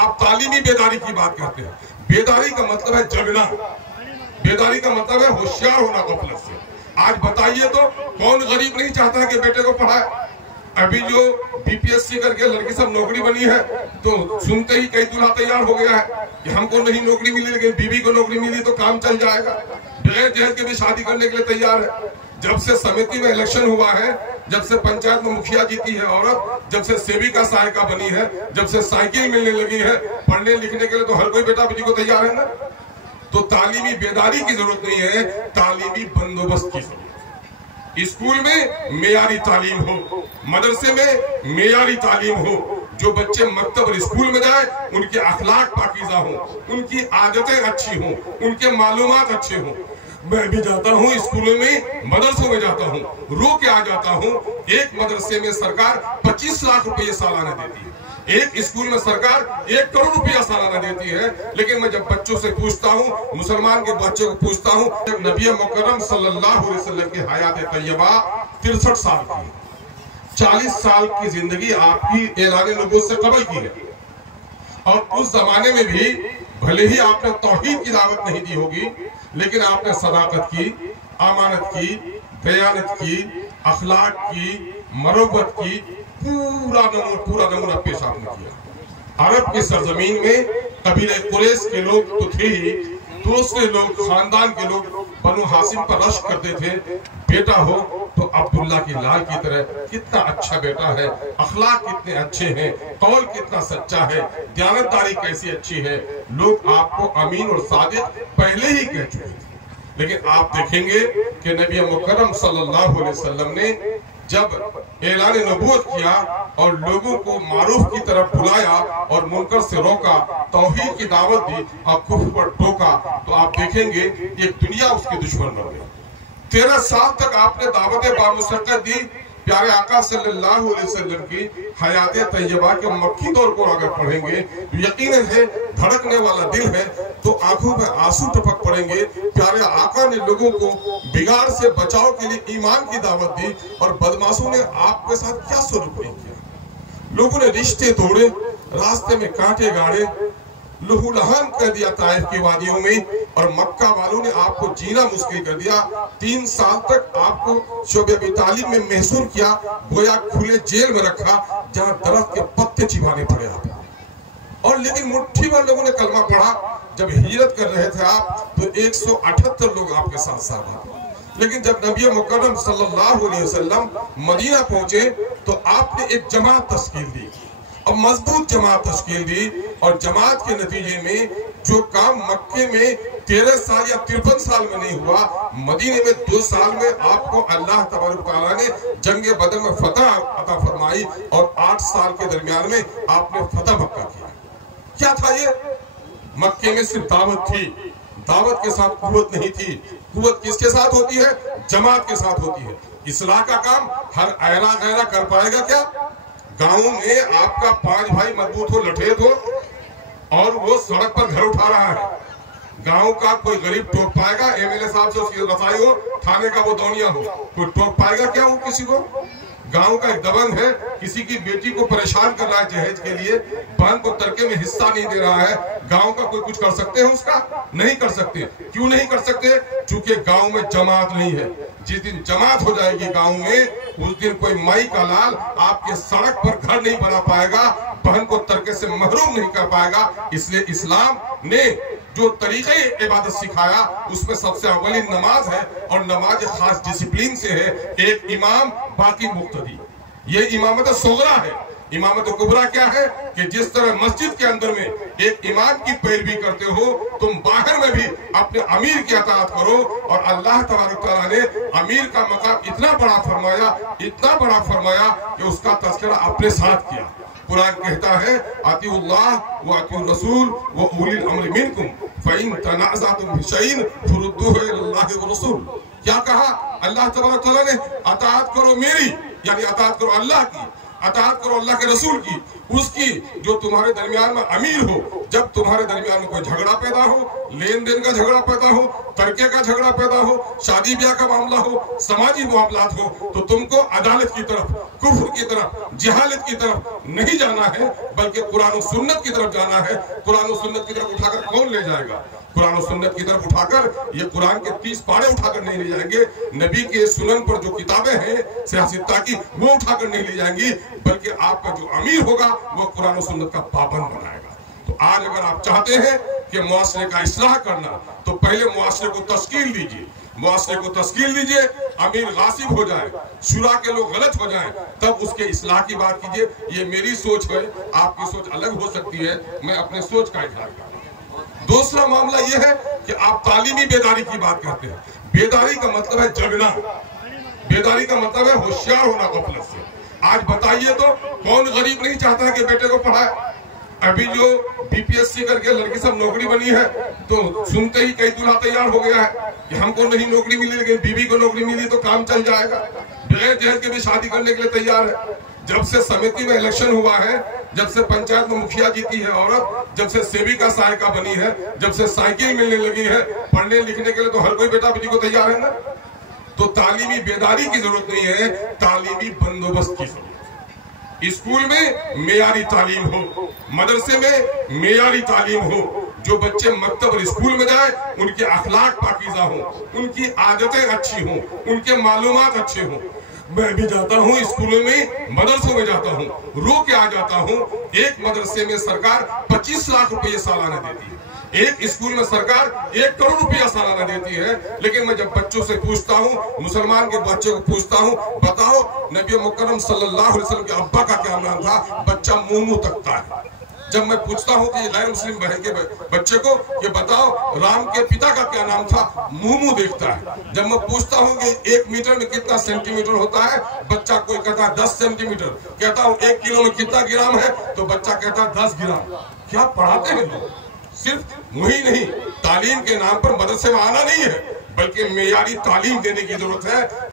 आप तालीमी बेदारी की बात करते हैं। बेदारी का मतलब है जगना, बेदारी का मतलब है होशियार होना गफलत से। आज बताइए तो कौन गरीब नहीं चाहता है कि बेटे को पढ़ाए। अभी जो बीपीएससी करके लड़की सब नौकरी बनी है तो सुनते ही कई दूल्हा तैयार हो गया है कि हमको नहीं नौकरी मिली लेकिन बीवी को नौकरी मिली तो काम चल जाएगा। बगैर जहेज के भी शादी करने के लिए तैयार है। जब से समिति में इलेक्शन हुआ है, जब से पंचायत में मुखिया जीती है औरत, जब से सेविका सहायिका बनी है, जब से साइकिल मिलने लगी है, पढ़ने लिखने के लिए तो हर कोई बेटा बेटी को तैयार है ना। तो तालीमी बेदारी की जरूरत नहीं है, तालीमी बंदोबस्त की जरूरत है। स्कूल में मेयारी तालीम हो, मदरसे में मेयारी तालीम हो, जो बच्चे मकतब और स्कूल में जाए उनके अखलाक पाकीज़ा हो, उनकी आदतें अच्छी हो, उनके मालूमात अच्छे हो। मैं भी जाता हूँ स्कूलों में, मदरसों में जाता हूँ, रो के आ जाता हूँ। एक मदरसे में सरकार 25 लाख रुपए सालाना देती है, एक स्कूल में सरकार 1 करोड़ रुपया सालाना देती है। लेकिन मैं जब बच्चों से पूछता हूँ, मुसलमान के बच्चों को पूछता हूँ, जब नबी मुकर्रम सल्लल्लाहु अलैहि वसल्लम की हयात तैयबा 63 साल की, 40 साल की जिंदगी आपकी ऐलान नबूवत से कबल की है। और उस जमाने में भी भले ही आपने तौहीद की दावत नहीं दी होगी, लेकिन आपने सदाकत की, अमानत की, दयानत की, अखलाक की, मरब्बत की पूरा नमूना पेश आपने किया। अरब की सरजमीन में कबीले कुरैश के लोग तो थे ही, दूसरे लोग खानदान के लोग बनु हाशिम पर रश्क करते थे। बेटा हो तो अब्दुल्ला की लाल की तरह, कितना अच्छा बेटा है, अखलाक कितने अच्छे हैं, कौल कितना सच्चा है, दयानतदारी कैसी अच्छी है। लोग आपको अमीन और सादिक पहले ही कह चुके थे। लेकिन आप देखेंगे कि नबी मुकर्रम सल्लल्लाहु अलैहि वसल्लम ने जब ऐलान नबूवत किया और लोगों को मारूफ की तरफ बुलाया और मुनकर से रोका, तौहीद की दावत दी और कुफ्र पर टोका, तो आप देखेंगे एक दुनिया उसके दुश्मन बन गई। 13 साल तक आपने दावत बामुशक्कत दी। प्यारे आका सल्लल्लाहु अलैहि वसल्लम की हयात तैयबा के मक्की दौर को अगर पढ़ेंगे तो यकीनन है धड़कने वाला दिल है तो आंखों में आंसू टपक पड़ेंगे। प्यारे आका ने लोगों को बिगाड़ से बचाव के लिए ईमान की दावत दी और बदमाशों ने आपके साथ क्या सलूक नहीं किया। लोगों ने रिश्ते तोड़े, रास्ते में कांटे गाड़े, लहूलहान कर दिया ताइफ की वादियों में, और मक्का वालों ने आपको जीना मुश्किल कर दिया। 3 साल तक आपको शोबे अबी तालिब में महसूर किया, गोया खुले जेल में रखा जहां दरख्त के पत्ते चिबाने पड़े आपको। और लेकिन मुट्ठी भर लोगों ने कलमा पढ़ा। जब हिजरत कर रहे थे आप तो 178 लोग आपके साथ साथ। लेकिन जब नबी मुकर्रम सल्लल्लाहु अलैहि वसल्लम मदीना पहुंचे तो आपने एक जमात तश्कील दी, अब मजबूत जमात तश्कील दी। और जमात के नतीजे में जो काम मक्के में 13 साल या 53 साल में नहीं हुआ, मदीने में 2 साल में आपको अल्लाह तबारक तआला ने जंग बदर में फतह अता फरमाई और 8 साल के दरमियान में आपने फतह मक्का किया। क्या था ये? मक्के में सिर्फ दावत थी, दावत के साथ कुव्वत नहीं थी। कुव्वत किसके साथ होती है? जमात के साथ होती है। इस्लाह का काम हर ऐरा गैरा कर पाएगा क्या? गाँव में आपका 5 भाई मजबूत हो, लठेत हो और वो सड़क पर घर उठा रहा है, गांव का कोई गरीब टोक पाएगा? एमएलए साहब से उसकी रसाई हो, थाने का वो दौनिया हो, कोई टोक पाएगा क्या वो किसी को? गांव का एक दबंग है, किसी की बेटी को परेशान कर रहा है जहेज के लिए, बहन को तरके में हिस्सा नहीं दे रहा है, गांव का कोई कुछ कर सकते हैं उसका? नहीं कर सकते। क्यों नहीं कर सकते? क्योंकि गांव में जमात नहीं है। जिस दिन जमात हो जाएगी गांव में, उस दिन कोई माई का लाल आपके सड़क पर घर नहीं बना पाएगा, बहन को तरके से महरूम नहीं कर पाएगा। इसलिए इस्लाम ने जो तरीके इबादत सिखाया उसमें सबसे अव्वली नमाज है, और नमाज खास डिसिप्लिन से है। एक इमाम बाकी मुक्तदी, ये इमामत सोगरा है। इमामत कुबरा क्या है कि जिस तरह मस्जिद के अंदर में एक इमाम की पैरवी करते हो, तुम बाहर में भी अपने अमीर की अताअत करो। और अल्लाह तबारक तआला ने अमीर का मकाम इतना बड़ा फरमाया, इतना बड़ा फरमाया कि उसका तज़किरा अपने साथ किया। कुरान कहता है अतीउल्लाह व अतीउर रसूल व उलिल अम्र मिनकुम फइन तनाज़अतुम फी शैइन फरुद्दूहु इलल्लाहि व रसूल। क्या कहा? अल्लाह तबारक तआला ने अताअत करो मेरी, यानी अताअत करो अल्लाह की, अताअत करो अल्लाह के रसूल की, उसकी जो तुम्हारे दरमियान में अमीर हो। जब तुम्हारे दरमियान में कोई झगड़ा पैदा हो, लेन देन का झगड़ा पैदा हो, तर्के का झगड़ा पैदा हो, शादी ब्याह का मामला हो, समाजी मामलात हो, तो तुमको अदालत की तरफ, कुफ्र की तरफ, जहालत की तरफ नहीं जाना है, बल्कि कुरान और सुन्नत की तरफ जाना है। कुरान और सुन्नत की तरफ उठाकर कौन ले जाएगा? कुरान और सुन्नत की तरफ उठाकर, ये कुरान के 30 पारे उठाकर नहीं ले जाएंगे, नबी के सुनन पर जो किताबें हैं सियासत की, वो उठाकर नहीं ले जाएंगी, बल्कि आपका जो अमीर होगा वो कुरान और सुन्नत का पाबंद बनाएगा। तो आज अगर आप चाहते हैं कि मुआशरे का इस्लाह करना, तो पहले मुआशरे को तश्कील दीजिए, मुआशरे को तश्कील दीजिए, अमीर गासिब हो जाए, शुरा के लोग गलत हो जाएं, तब उसके इस्लाह की बात कीजिए। ये मेरी सोच है, आपकी सोच अलग हो सकती है, मैं अपने सोच का इजहार करता हूं। दूसरा मामला यह है कि आप तालीमी बेदारी की बात करते हैं। बेदारी का मतलब है जगना, बेदारी का मतलब है होशियार होना गफलत से। आज बताइए तो कौन गरीब नहीं चाहता है कि बेटे को पढ़ाए? अभी जो बीपीएससी करके लड़की सब नौकरी बनी है, तो सुनते ही कई दूल्हा तैयार हो गया है कि हमको नहीं नौकरी मिली, लेकिन बीवी को नौकरी मिली तो काम चल जाएगा। बगैर जहल के भी शादी करने के लिए तैयार है। जब से समिति में इलेक्शन हुआ है, जब से पंचायत में मुखिया जीती है औरत, जब से सेविका सहायिका बनी है, जब से साइकिल मिलने लगी है, पढ़ने लिखने के लिए तो हर कोई बेटा बेटी को तैयार है ना। तो तालीमी बेदारी की जरूरत नहीं है, तालीमी बंदोबस्त की जरूरत है। स्कूल में मेयारी तालीम हो, मदरसे में मेयारी तालीम हो, जो बच्चे मकतब और स्कूल में जाए उनके अखलाक पाकीज़ा हो, उनकी आदतें अच्छी हो, उनके मालूमात अच्छे हो। मैं भी जाता हूँ स्कूलों में, मदरसों में जाता हूँ, रो के आ जाता हूँ। एक मदरसे में सरकार 25 लाख रुपए सालाना देती है, एक स्कूल में सरकार 1 करोड़ रुपया सालाना देती है। लेकिन मैं जब बच्चों से पूछता हूँ, मुसलमान के बच्चों को पूछता हूँ, बताओ नबी मुकर्रम सल्लल्लाहु अलैहि वसल्लम के अब्बा का क्या नाम था? बच्चा मुंह तकता है। जब मैं पूछता हूँ कि गैर मुस्लिम बहन के बच्चे को कि बताओ राम के पिता का क्या नाम था? मुंह देखता है। जब मैं पूछता हूँ कि 1 मीटर में कितना सेंटीमीटर होता है, बच्चा कोई कहता है 10 सेंटीमीटर। कहता हूँ 1 किलो में कितना ग्राम है, तो बच्चा कहता है 10 ग्राम। क्या पढ़ाते हैं लोग? सिर्फ वही नहीं, तालीम के नाम पर मदरसे में आना नहीं है, बल्कि मेयारी तालीम देने की जरूरत है।